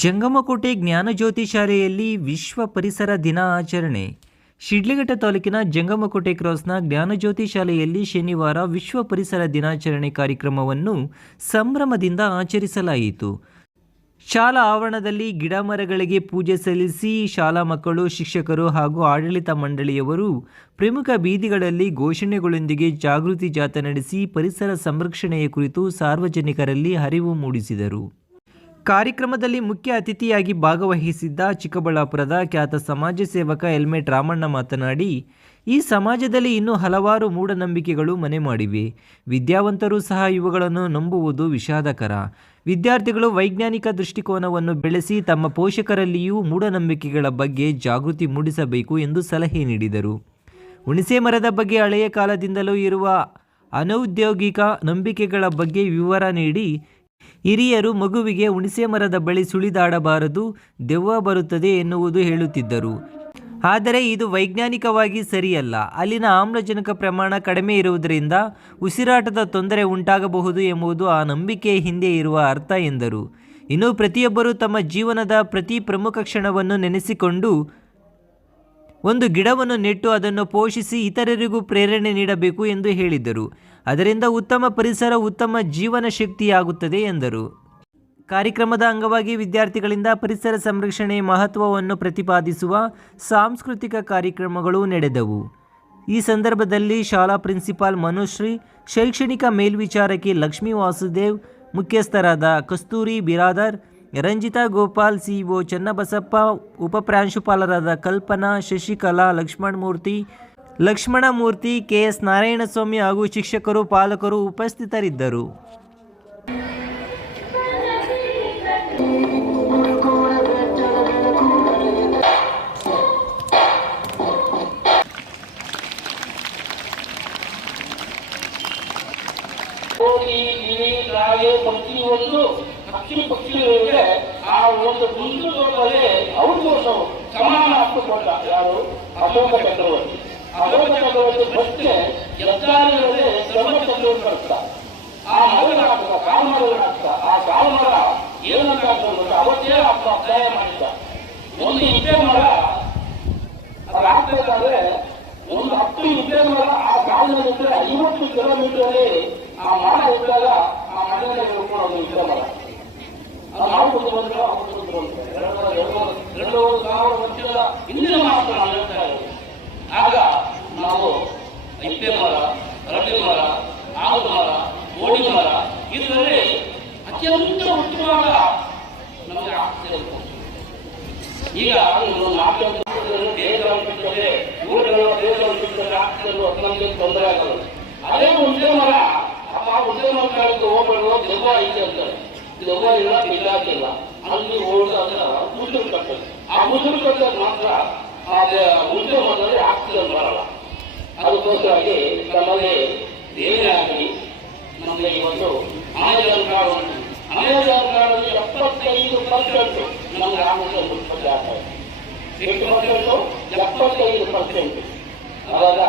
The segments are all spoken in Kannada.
ಜಂಗಮಕೋಟೆ ಜ್ಞಾನಜ್ಯೋತಿ ಶಾಲೆಯಲ್ಲಿ ವಿಶ್ವ ಪರಿಸರ ದಿನ ಆಚರಣೆ. ಶಿಡ್ಲಘಟ್ಟ ತಾಲೂಕಿನ ಜಂಗಮಕೋಟೆ ಕ್ರಾಸ್ನ ಜ್ಞಾನಜ್ಯೋತಿ ಶಾಲೆಯಲ್ಲಿ ಶನಿವಾರ ವಿಶ್ವ ಪರಿಸರ ದಿನಾಚರಣೆ ಕಾರ್ಯಕ್ರಮವನ್ನು ಸಂಭ್ರಮದಿಂದ ಆಚರಿಸಲಾಯಿತು. ಶಾಲಾ ಆವರಣದಲ್ಲಿ ಗಿಡ ಮರಗಳಿಗೆ ಪೂಜೆ ಸಲ್ಲಿಸಿ ಶಾಲಾ ಮಕ್ಕಳು, ಶಿಕ್ಷಕರು ಹಾಗೂ ಆಡಳಿತ ಮಂಡಳಿಯವರು ಪ್ರಮುಖ ಬೀದಿಗಳಲ್ಲಿ ಘೋಷಣೆಗಳೊಂದಿಗೆ ಜಾಗೃತಿ ಜಾಥಾ ನಡೆಸಿ ಪರಿಸರ ಸಂರಕ್ಷಣೆಯ ಕುರಿತು ಸಾರ್ವಜನಿಕರಲ್ಲಿ ಅರಿವು ಮೂಡಿಸಿದರು. ಕಾರ್ಯಕ್ರಮದಲ್ಲಿ ಮುಖ್ಯ ಅತಿಥಿಯಾಗಿ ಭಾಗವಹಿಸಿದ್ದ ಚಿಕ್ಕಬಳ್ಳಾಪುರದ ಖ್ಯಾತ ಸಮಾಜ ಸೇವಕ ಹೆಲ್ಮೆಟ್ ರಾಮಣ್ಣ ಮಾತನಾಡಿ, ಈ ಸಮಾಜದಲ್ಲಿ ಇನ್ನೂ ಹಲವಾರು ಮೂಢನಂಬಿಕೆಗಳು ಮನೆ ಮಾಡಿವೆ. ವಿದ್ಯಾವಂತರು ಸಹ ಇವುಗಳನ್ನು ನಂಬುವುದು ವಿಷಾದಕರ. ವಿದ್ಯಾರ್ಥಿಗಳು ವೈಜ್ಞಾನಿಕ ದೃಷ್ಟಿಕೋನವನ್ನು ಬೆಳೆಸಿ ತಮ್ಮ ಪೋಷಕರಲ್ಲಿಯೂ ಮೂಢನಂಬಿಕೆಗಳ ಬಗ್ಗೆ ಜಾಗೃತಿ ಮೂಡಿಸಬೇಕು ಎಂದು ಸಲಹೆ ನೀಡಿದರು. ಹುಣಸೆ ಮರದ ಬಗ್ಗೆ ಹಳೆಯ ಕಾಲದಿಂದಲೂ ಇರುವ ಅನೌದ್ಯೋಗಿಕ ನಂಬಿಕೆಗಳ ಬಗ್ಗೆ ವಿವರ ನೀಡಿ ಹಿರಿಯರು ಮಗುವಿಗೆ ಹುಣಸೆ ಮರದ ಬಳಿ ಸುಳಿದಾಡಬಾರದು, ದೆವ್ವ ಬರುತ್ತದೆ ಎನ್ನುವುದು ಹೇಳುತ್ತಿದ್ದರು. ಆದರೆ ಇದು ವೈಜ್ಞಾನಿಕವಾಗಿ ಸರಿಯಲ್ಲ. ಅಲ್ಲಿನ ಆಮ್ಲಜನಕ ಪ್ರಮಾಣ ಕಡಿಮೆ ಇರುವುದರಿಂದ ಉಸಿರಾಟದ ತೊಂದರೆ ಉಂಟಾಗಬಹುದು ಎಂಬುದು ಆ ನಂಬಿಕೆಯ ಹಿಂದೆ ಇರುವ ಅರ್ಥ ಎಂದರು. ಇನ್ನು ಪ್ರತಿಯೊಬ್ಬರೂ ತಮ್ಮ ಜೀವನದ ಪ್ರತಿ ಪ್ರಮುಖ ಕ್ಷಣವನ್ನು ನೆನೆಸಿಕೊಂಡು ಒಂದು ಗಿಡವನ್ನು ನೆಟ್ಟು ಅದನ್ನು ಪೋಷಿಸಿ ಇತರರಿಗೂ ಪ್ರೇರಣೆ ನೀಡಬೇಕು ಎಂದು ಹೇಳಿದರು ಅದರಿಂದ ಉತ್ತಮ ಪರಿಸರ, ಉತ್ತಮ ಜೀವನ ಶಕ್ತಿಯಾಗುತ್ತದೆ ಎಂದರು. ಕಾರ್ಯಕ್ರಮದ ಅಂಗವಾಗಿ ವಿದ್ಯಾರ್ಥಿಗಳಿಂದ ಪರಿಸರ ಸಂರಕ್ಷಣೆ ಮಹತ್ವವನ್ನು ಪ್ರತಿಪಾದಿಸುವ ಸಾಂಸ್ಕೃತಿಕ ಕಾರ್ಯಕ್ರಮಗಳು ನಡೆದವು. ಈ ಸಂದರ್ಭದಲ್ಲಿ ಶಾಲಾ ಪ್ರಿನ್ಸಿಪಾಲ್ ಮನುಶ್ರೀ, ಶೈಕ್ಷಣಿಕ ಮೇಲ್ವಿಚಾರಕಿ ಲಕ್ಷ್ಮೀ ವಾಸುದೇವ್, ಮುಖ್ಯಸ್ಥರಾದ ಕಸ್ತೂರಿ ಬಿರಾದರ್ ರಂಜಿತಾ ಗೋಪಾಲ್, ಸಿಇಒ ಚನ್ನಬಸಪ್ಪ ಉಪಪ್ರಾಂಶುಪಾಲರಾದ ಕಲ್ಪನಾ, ಶಶಿಕಲಾ ಲಕ್ಷ್ಮಣಮೂರ್ತಿ ಲಕ್ಷ್ಮಣಮೂರ್ತಿ ಕೆ ಎಸ್ ನಾರಾಯಣಸ್ವಾಮಿ ಹಾಗೂ ಶಿಕ್ಷಕರು, ಪಾಲಕರು ಉಪಸ್ಥಿತರಿದ್ದರು. ಪ್ರತಿಯೊಂದು ಪಕ್ಷಿ ಪಕ್ಷಿಗಳಿಗೆ ಆ ಒಂದು ಅವ್ರಿಗೂ ಒಂದು ಸಮಾನ ಕೊಟ್ಟ ಯಾರು? ಅಶೋಕ ಚಕ್ರವರ್ತಿ. ಅಶೋಕ ಚಕ್ರವರ್ತಿ ಎದ್ದಾರಿಗಳಲ್ಲಿ ಶ್ರಮ ಚಕ್ರವರ್ತಿ ಕಳಿಸ್ತ ಆ ಮರಗಳ ಹಾಕ್ತ ಕಾಲು ಮರಗಳ ಹಾಕ್ತ ಆ ಕಾಲು ಮರ ಏನಂತ ಹಾಕ್ತಂದ್ರೆ ಅವತ್ತೇ ಅಪ್ಪ ಅಧ್ಯಾಯ ಮಾಡಿದ್ದ. ಒಂದು ಇಬ್ಬೆ ಮರ ಹಾಕ್ಬೇಕಾದ್ರೆ ಒಂದು ಹತ್ತು ಇಬ್ಬೆ ಮರ ಆ ಕಾಲಿನಿಂದ ಐವತ್ತು ಕಿಲೋಮೀಟರ್ ಆ ಮರ ಇದ್ದಾಗ ಆ ಮನೆಯಲ್ಲಿ ಅತ್ಯಂತ ಮುಖ್ಯವಾದ ನಮಗೆ ಆಗ್ತಿದೆ ಈಗ ನಾಲ್ಕು ದೇಹದಲ್ಲಿರ್ತದೆ ಊರುಗಳು ದೇಹದಲ್ಲಿರ್ತದೆ ಆಗ್ತಿದ್ರು ನಮಗೆ ತೊಂದರೆ ಆಗಲ್ಲ ಅದೇ ಹುಣಸೆ ಮರ ಆ ಹುಣಸೆ ಮರ ಕಾಲಕ್ಕೆ ಹೋಗ್ಬೇಡ ದೆವ್ವ ಐತೆ ಅಂತಾರೆ. ದೆವ್ವ ಇಲ್ಲ ಬಿಲ್ಲಾಕಿಲ್ಲ ಅಲ್ಲಿ ಹೋದಾಗ ಮುಸುರು ಕಟ್ಟದು ಆ ಮುಸುರು ಕಟ್ಟೋದು ಮಾತ್ರ ಅದೇ ಹುಣಸೆ ಮರದಲ್ಲಿ ಆಕ್ಸಿಜನ್ ಬರಲ್ಲ. ಅದಕ್ಕೋಸ್ಕರವಾಗಿ ನಮ್ಮಲ್ಲಿ ಏನೇ ಆಗಲಿ ನಮಗೆ ಇವತ್ತು Amazon card ನಮಗೆ ಆಕ್ಸಿಜನ್ ಉತ್ಪತ್ತಿ ಆಗ್ತಾ ಇದೆ ಎಷ್ಟು ಪರ್ಸೆಂಟು ಎಪ್ಪತ್ತೈದು ಪರ್ಸೆಂಟ್ ಆವಾಗ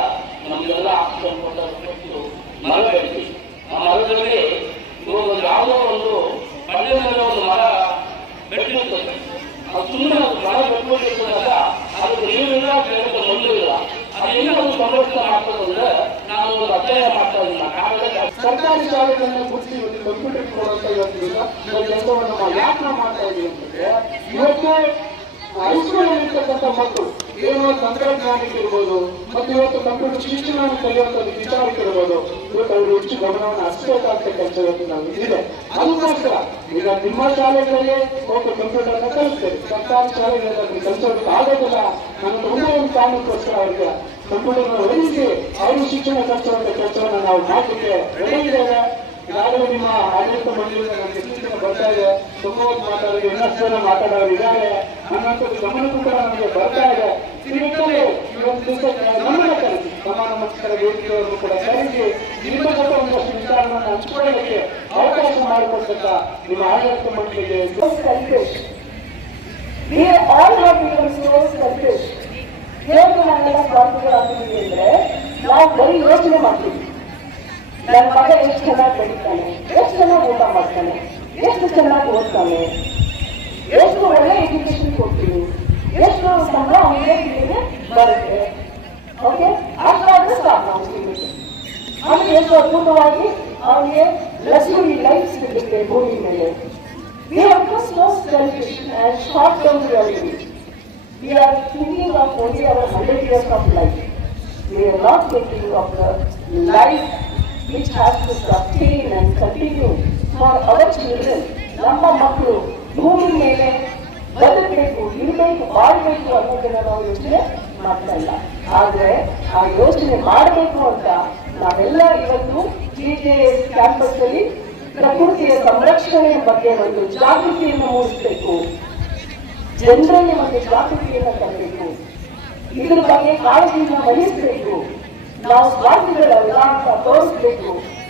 ಕೆಲಸವನ್ನು ನಾವು ಯಾಕೆ ಮಾಡ್ತಾ ಇದ್ದೀವಿ ಅಂತಂದ್ರೆ, ಇವತ್ತು ಹೈಸ್ಕೂಲ್ ಇರ್ತಕ್ಕಂಥ ಮಕ್ಕಳು, ಏನೋ ತಂತ್ರಜ್ಞಾನಕ್ಕಿರ್ಬೋದು, ಮತ್ತು ಇವತ್ತು ಕಂಪ್ಯೂಟರ್ ಶಿಕ್ಷಣ ಕಲಿಯುವಂತ ವಿಚಾರಕ್ಕಿರ್ಬೋದು, ಇವತ್ತು ಅವರು ಹೆಚ್ಚು ಗಮನವನ್ನು ಹರಿಸಬೇಕಾಗ್ತಕ್ಕಂಥ ಇದೆ. ಅದಕ್ಕೋಸ್ಕರ ಈಗ ನಿಮ್ಮ ಶಾಲೆಗಳಲ್ಲಿ ಒಬ್ಬ ಕಂಪ್ಯೂಟರ್ನ ಕಲಿಸ್ತೇವೆ ಸರ್ಕಾರಿ ಶಾಲೆಗಳಲ್ಲಿ ಕಲಿಸೋದಕ್ಕೆ ಆಗೋದಿಲ್ಲ. ನಾನು ಒಂದೇ ಒಂದು ಕಾರಣಕ್ಕೋಸ್ಕರ ಅವರಿಗೆ ಕಂಪ್ಯೂಟರ್ನ ಒದಗಿಸಿ ಅವರು ಶಿಕ್ಷಣ ಕಲಿಸುವಂತ ಕೆಲಸವನ್ನು ನಾವು ಮಾಡಲಿಕ್ಕೆ ಒದಗಿದ್ದೇವೆ. ಯಾರು ನಿಮ್ಮ ಆಡಳಿತ ಮಂಡಳಿಯಿಂದ ನನಗೆ ಸೂಚನೆ ಬರ್ತಾ ಇದೆ. ತುಂಬಾ ಹೊತ್ತು ಮಾತಾಡೋದು ಇನ್ನಷ್ಟು ಜನ ಮಾತಾಡೋರು ಇದ್ದಾರೆ. ಅನ್ನೋದು ಗಮನಕ್ಕೂ ಕೂಡ ನಮಗೆ ಬರ್ತಾ ಇದೆ. ಇದಕ್ಕಾಗಿ ಇವತ್ತು ಸಮಾನ ಮಕ್ಕಳ ವೇದಿಕೆಯವರನ್ನು ಕೂಡ ಕರೆಸಿ ನಿಮ್ಮ ಜೊತೆ ಒಂದಷ್ಟು ವಿಚಾರವನ್ನು ಹಂಚಿಕೊಳ್ಳಲಿಕ್ಕೆ ಅವಕಾಶ ಮಾಡಿಕೊಡ್ತಕ್ಕ ನಿಮ್ಮ ಆಡಳಿತ ಮಂಡಳಿಗೆ ಯೋಚನೆ ಮಾಡ್ತೀವಿ. ನನ್ನ ಮಗ ಎಷ್ಟು ಚೆನ್ನಾಗಿ ಬೆಳೀತಾನೆ ಎಷ್ಟು ಚೆನ್ನಾಗಿ ಊಟ ಮಾಡ್ತಾನೆ ಎಷ್ಟು ಚೆನ್ನಾಗಿ ಓದ್ತಾನೆ ಎಷ್ಟು ಒಳ್ಳೆ ಎಜುಕೇಶನ್ ಕೊಡ್ತೀವಿ ಎಷ್ಟು ಸಂಬಳ ಅವನಿಗೆ ತಿಂಗಳಿಗೆ ಬರುತ್ತೆ ಓಕೆ ಅಷ್ಟಾದ್ರೆ ಸಾಕು ನಾವು ಸಿಗುತ್ತೆ ಆಮೇಲೆ ಎಷ್ಟು ಅದ್ಭುತವಾಗಿ ಅವನಿಗೆ ಲಕ್ಸುರಿ ಲೈಫ್ ಸಿಗುತ್ತೆ ಭೂಮಿ ಮೇಲೆ We have just no selfish and short-term reality. We are thinking of only our hundred years of life. We are not thinking of the life which has to sustain and continue our children. ನಮ್ಮ ಮಕ್ಕಳು ಭೂಮಿ ಮೇಲೆ ಬದುಕಬೇಕು, ಇರಬೇಕು ಮಾಡಬೇಕು ಅನ್ನೋದನ್ನ ನಾವು ಯೋಚನೆ ಮಾಡ್ತಾ ಇಲ್ಲ. ಆದ್ರೆ ಆ ಯೋಚನೆ ಮಾಡಬೇಕು ಅಂತ ನಾವೆಲ್ಲ ಇವತ್ತು ಟಿ ಜೆ ಎಸ್ ಕ್ಯಾಂಪಸ್ ಅಲ್ಲಿ ಪ್ರಕೃತಿಯ ಸಂರಕ್ಷಣೆಯ ಬಗ್ಗೆ ಒಂದು ಜಾಗೃತಿಯನ್ನು ಮೂಡಿಸಬೇಕು. ಜನರಲ್ಲಿ ಒಂದು ಜಾಗೃತಿಯನ್ನು ತರಬೇಕು. ಇದ್ರ ಬಗ್ಗೆ ಕಾಳಜಿಯನ್ನು ವಹಿಸಬೇಕು. ನಾವು ಸ್ವಾರ್ಥಿಗಳಲ್ಲ ಅಂತ ತೋರಿಸ್ಬೇಕು.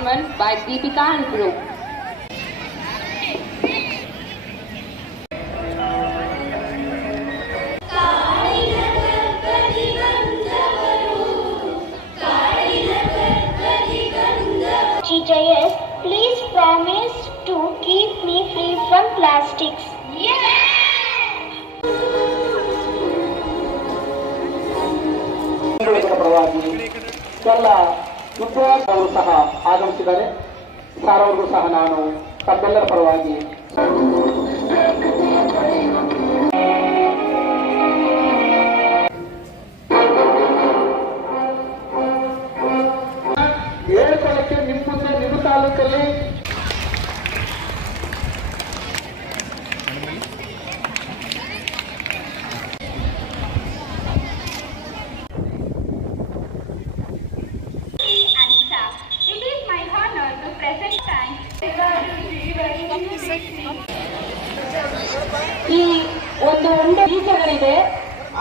performance by Deepika and group. GJS, please promise to keep me free from plastics. Yeah! Kerala ಎಲ್ಲ ಅವರು ಸಹ ಆಗಮಿಸಿದ್ದಾರೆ. ಸಾರ್ ಅವ್ರಿಗೂ ಸಹ ನಾನು ತಮ್ಮೆಲ್ಲರ ಪರವಾಗಿ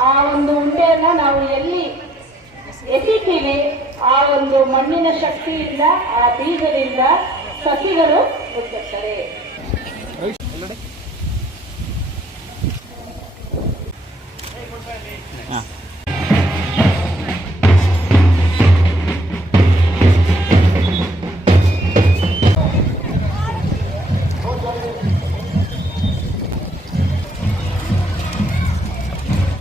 ಆ ಒಂದು ಉಂಡೆಯನ್ನ ನಾವು ಎಲ್ಲಿ ಎಸಿತೀವಿ ಆ ಒಂದು ಮಣ್ಣಿನ ಶಕ್ತಿಯಿಂದ ಆ ಬೀಜದಿಂದ ಸಸಿಗಳು ಹುಟ್ಟುತ್ತವೆ.